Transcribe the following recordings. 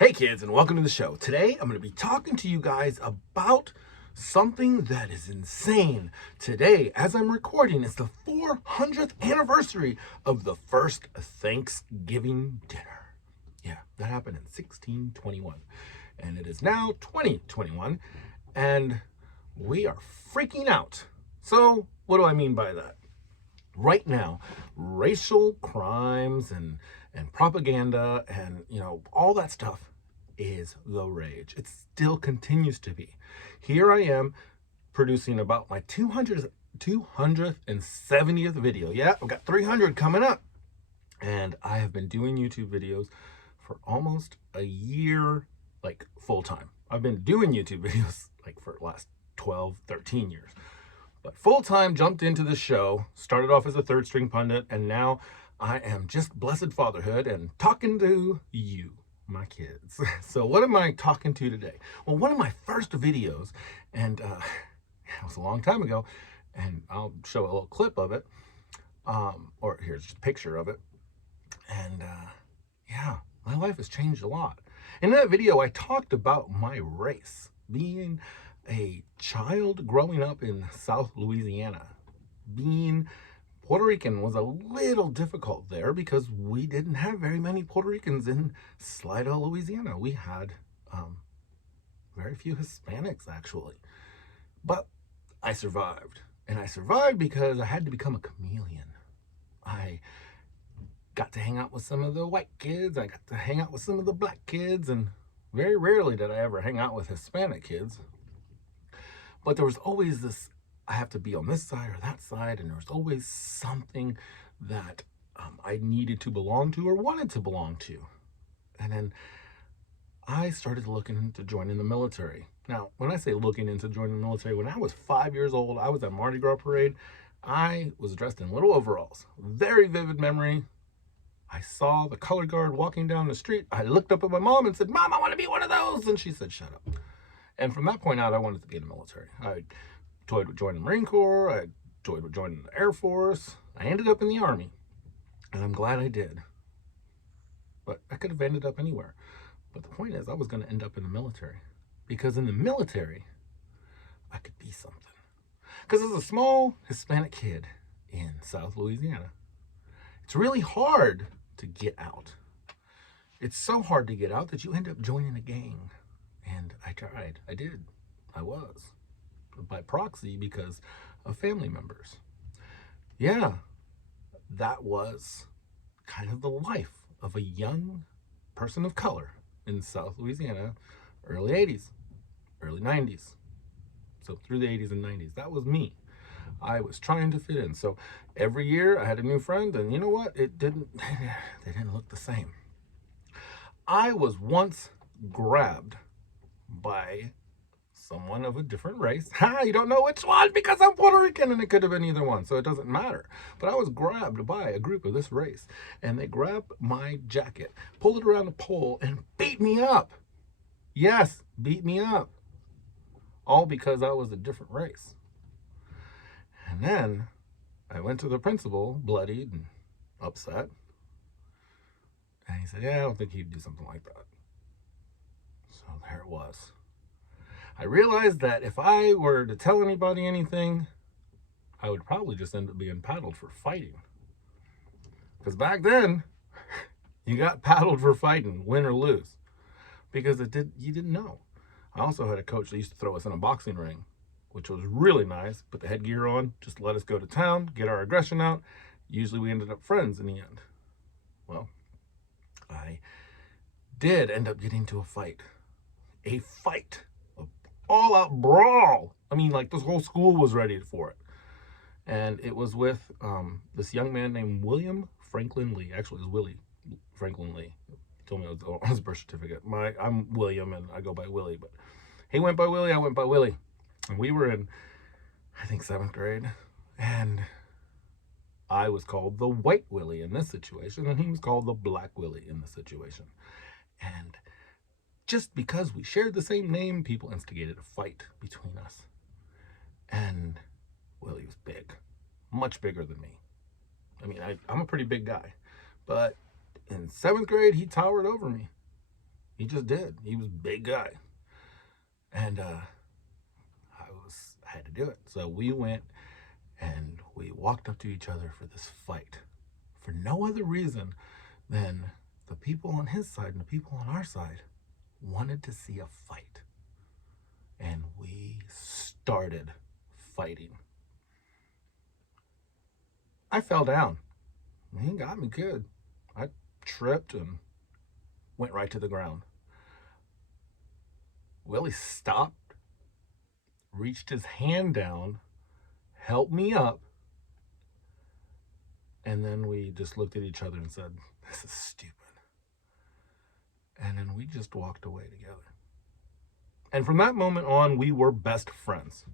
Hey kids, and welcome to the show. Today I'm going to be talking to you guys about something that is insane. Today, as I'm recording, it's the 400th anniversary of the first Thanksgiving dinner. Yeah, that happened in 1621. And it is now 2021, and we are freaking out. So, what do I mean by that? Right now, racial crimes and propaganda and all that stuff is the rage. It still continues to be. Here I am producing about my 270th video. Yeah, I've got 300 coming up. And I have been doing YouTube videos for almost a year, like full time. I've been doing YouTube videos like for the last 12, 13 years. But full time, jumped into the show, started off as a third string pundit, and now I am just Blessed Fatherhood and talking to you, my kids. So what am I talking to today? Well, one of my first videos, and it was a long time ago, and I'll show a little clip of it, or here's just a picture of it. And yeah, my life has changed a lot. In that video, I talked about my race, being a child growing up in South Louisiana. Being Puerto Rican was a little difficult there because we didn't have very many Puerto Ricans in Slidell, Louisiana. We had very few Hispanics, actually. But I survived. And I survived because I had to become a chameleon. I got to hang out with some of the white kids. I got to hang out with some of the black kids. And very rarely did I ever hang out with Hispanic kids. But there was always this, I have to be on this side or that side, and there was always something that I needed to belong to or wanted to belong to. And then I started looking into joining the military. Now, when I say looking into joining the military, when I was 5 years old, I was at Mardi Gras parade. I was dressed in little overalls. Very vivid memory. I saw the color guard walking down the street. I looked up at my mom and said, "Mom, I want to be one of those." And she said, "Shut up." And from that point out, I wanted to be in the military. I toyed with joining the Marine Corps. I toyed with joining the Air Force. I ended up in the Army. And I'm glad I did. But I could have ended up anywhere. But the point is, I was going to end up in the military. Because in the military, I could be something. Because as a small Hispanic kid in South Louisiana, it's really hard to get out. It's so hard to get out that you end up joining a gang. And I tried. I did. I was. By proxy because of family members. Yeah, that was kind of the life of a young person of color in South Louisiana, early 80s, early 90s. So through the 80s and 90s, that was me. I was trying to fit in. So every year I had a new friend, and you know what? They didn't look the same. I was once grabbed by someone of a different race. Ha, you don't know which one because I'm Puerto Rican, and it could have been either one, so it doesn't matter. But I was grabbed by a group of this race, and they grabbed my jacket, pulled it around the pole, and beat me up. Yes, beat me up. All because I was a different race. And then I went to the principal, bloodied and upset. And he said, "Yeah, I don't think he'd do something like that." So there it was. I realized that if I were to tell anybody anything, I would probably just end up being paddled for fighting. Because back then, you got paddled for fighting, win or lose. Because you didn't know. I also had a coach that used to throw us in a boxing ring, which was really nice. Put the headgear on, just let us go to town, get our aggression out. Usually we ended up friends in the end. Well, I did end up getting into a fight. A fight. All-out brawl. I mean, like, this whole school was ready for it. And it was with this young man named William Franklin Lee. Actually, it was Willie Franklin Lee. He told me it was on his birth certificate. I'm William, and I go by Willie. But he went by Willie, I went by Willie. And we were in, I think, 7th grade. And I was called the White Willie in this situation, and he was called the Black Willie in this situation. And just because we shared the same name, people instigated a fight between us. And Willie was big, much bigger than me. I mean, I'm a pretty big guy. But in 7th grade, he towered over me. He just did. He was a big guy. And I had to do it. So we went and we walked up to each other for this fight. For no other reason than the people on his side and the people on our side wanted to see a fight. And we started fighting. I fell down. He got me good. I tripped and went right to the ground. Willie stopped, reached his hand down, helped me up, and then we just looked at each other and said, "This is stupid." And then we just walked away together. And from that moment on, we were best friends,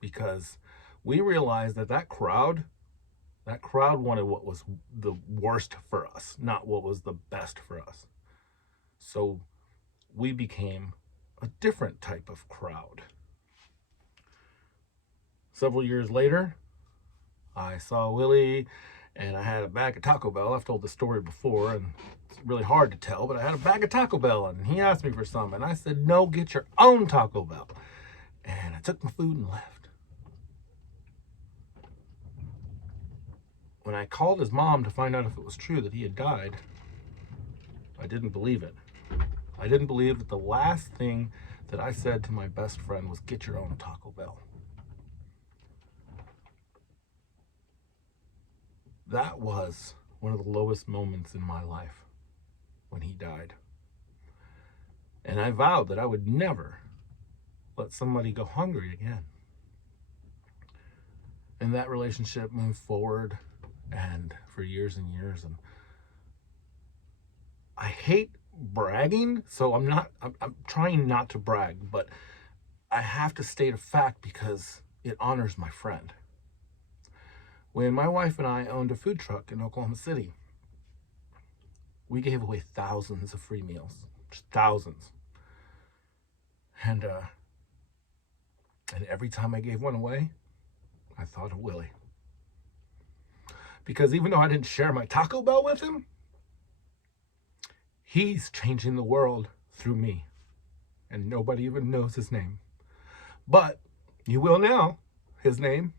because we realized that crowd wanted what was the worst for us, not what was the best for us. So we became a different type of crowd. Several years later, I saw Willie and I had a bag of Taco Bell. I've told the story before and it's really hard to tell, but I had a bag of Taco Bell and he asked me for some and I said, "No, get your own Taco Bell." And I took my food and left. When I called his mom to find out if it was true that he had died, I didn't believe it. I didn't believe that the last thing that I said to my best friend was, "Get your own Taco Bell." That was one of the lowest moments in my life when he died. And I vowed that I would never let somebody go hungry again. And that relationship moved forward and for years and years. And I hate bragging, so I'm trying not to brag, but I have to state a fact because it honors my friend. When my wife and I owned a food truck in Oklahoma City, we gave away thousands of free meals, just thousands. And every time I gave one away, I thought of Willie. Because even though I didn't share my Taco Bell with him, he's changing the world through me. And nobody even knows his name. But you will now. His name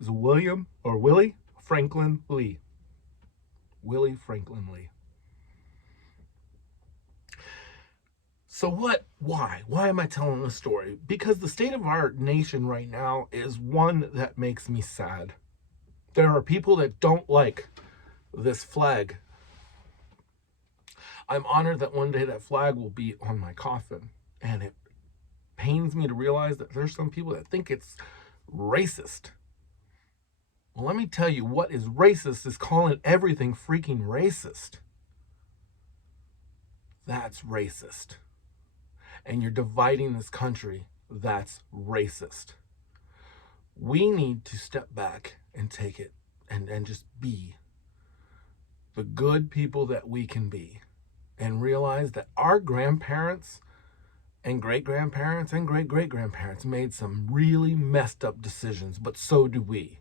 is Willie Franklin Lee. Willie Franklin Lee. So why am I telling this story? Because the state of our nation right now is one that makes me sad. There are people that don't like this flag. I'm honored that one day that flag will be on my coffin. And it pains me to realize that there's some people that think it's racist. Well, let me tell you, what is racist is calling everything freaking racist. That's racist. And you're dividing this country. That's racist. We need to step back and take it and just be the good people that we can be and realize that our grandparents and great-grandparents and great-great-grandparents made some really messed up decisions, but so do we.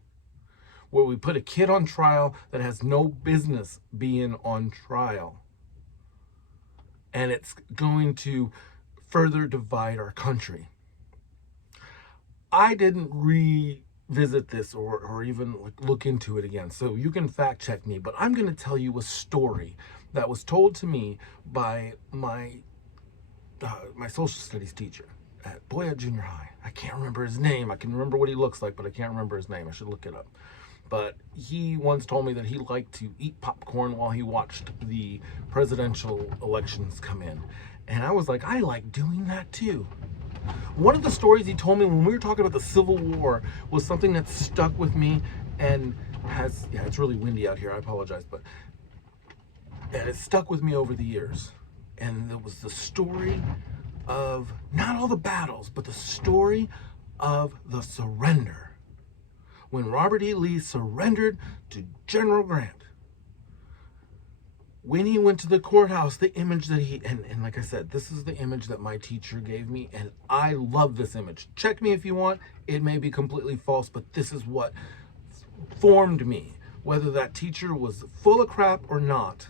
Where we put a kid on trial that has no business being on trial. And it's going to further divide our country. I didn't revisit this or even look into it again, so you can fact check me, but I'm going to tell you a story that was told to me by my social studies teacher at Boyette Junior High. I can't remember his name. I can remember what he looks like, but I can't remember his name. I should look it up. But he once told me that he liked to eat popcorn while he watched the presidential elections come in. And I was like, I like doing that too. One of the stories he told me when we were talking about the Civil War was something that stuck with me and it's really windy out here, I apologize, but it stuck with me over the years. And it was the story of, not all the battles, but the story of the surrender. When Robert E. Lee surrendered to General Grant. When he went to the courthouse, the image that and like I said, this is the image that my teacher gave me, and I love this image. Check me if you want. It may be completely false, but this is what formed me. Whether that teacher was full of crap or not,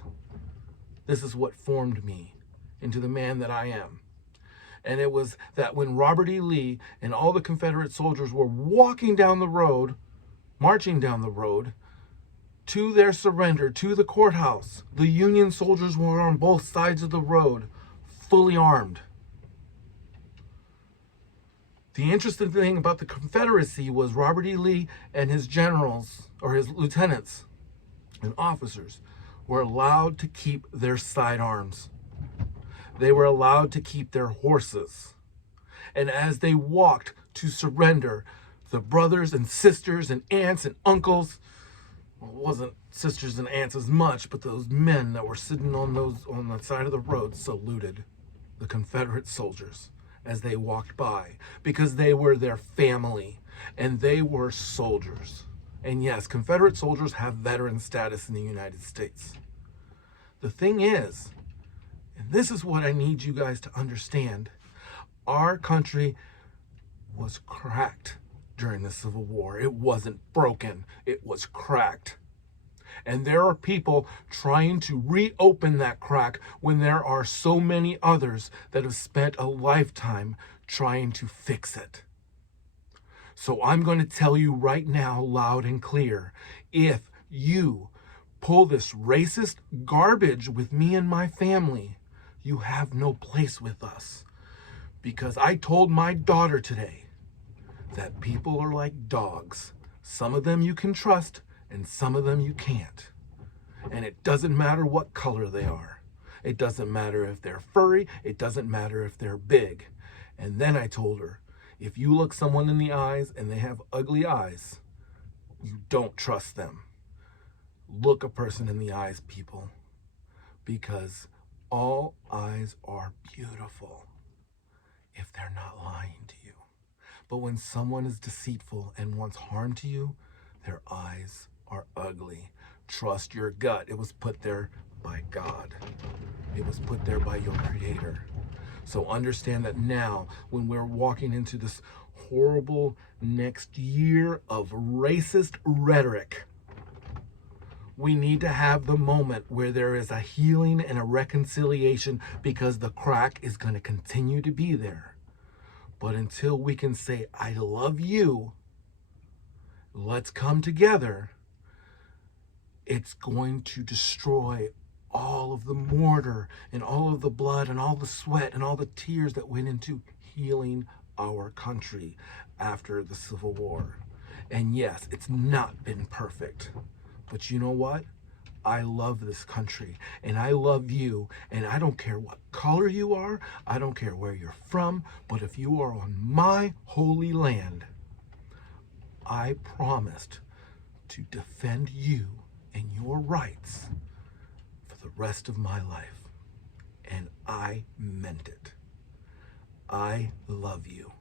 this is what formed me. into the man that I am. And it was that when Robert E. Lee and all the Confederate soldiers were walking down the road, marching down the road, to their surrender, to the courthouse, the Union soldiers were on both sides of the road, fully armed. The interesting thing about the Confederacy was Robert E. Lee and his generals, or his lieutenants and officers, were allowed to keep their sidearms. They were allowed to keep their horses. And as they walked to surrender, the brothers and sisters and aunts and uncles, well, it wasn't sisters and aunts as much, but those men that were sitting on the side of the road saluted the Confederate soldiers as they walked by, because they were their family and they were soldiers. And yes, Confederate soldiers have veteran status in the United States. The thing is, and this is what I need you guys to understand, our country was cracked during the Civil War. It wasn't broken, it was cracked. And there are people trying to reopen that crack when there are so many others that have spent a lifetime trying to fix it. So I'm going to tell you right now, loud and clear, if you pull this racist garbage with me and my family, you have no place with us. Because I told my daughter today that people are like dogs. Some of them you can trust, and some of them you can't. And it doesn't matter what color they are. It doesn't matter if they're furry. It doesn't matter if they're big. And then I told her, if you look someone in the eyes and they have ugly eyes, you don't trust them. Look a person in the eyes, people, because all eyes are beautiful if they're not lying to you. But when someone is deceitful and wants harm to you, their eyes are ugly. Trust your gut. It was put there by God. It was put there by your Creator. So understand that now, when we're walking into this horrible next year of racist rhetoric, we need to have the moment where there is a healing and a reconciliation, because the crack is going to continue to be there. But until we can say, I love you, let's come together, it's going to destroy all of the mortar and all of the blood and all the sweat and all the tears that went into healing our country after the Civil War. And yes, it's not been perfect. But you know what? I love this country, and I love you, and I don't care what color you are, I don't care where you're from, but if you are on my holy land, I promised to defend you and your rights for the rest of my life. And I meant it. I love you.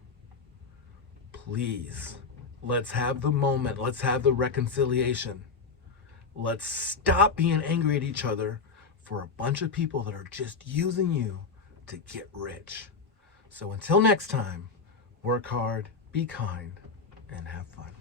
Please, let's have the moment. Let's have the reconciliation. Let's stop being angry at each other for a bunch of people that are just using you to get rich. So until next time, work hard, be kind, and have fun.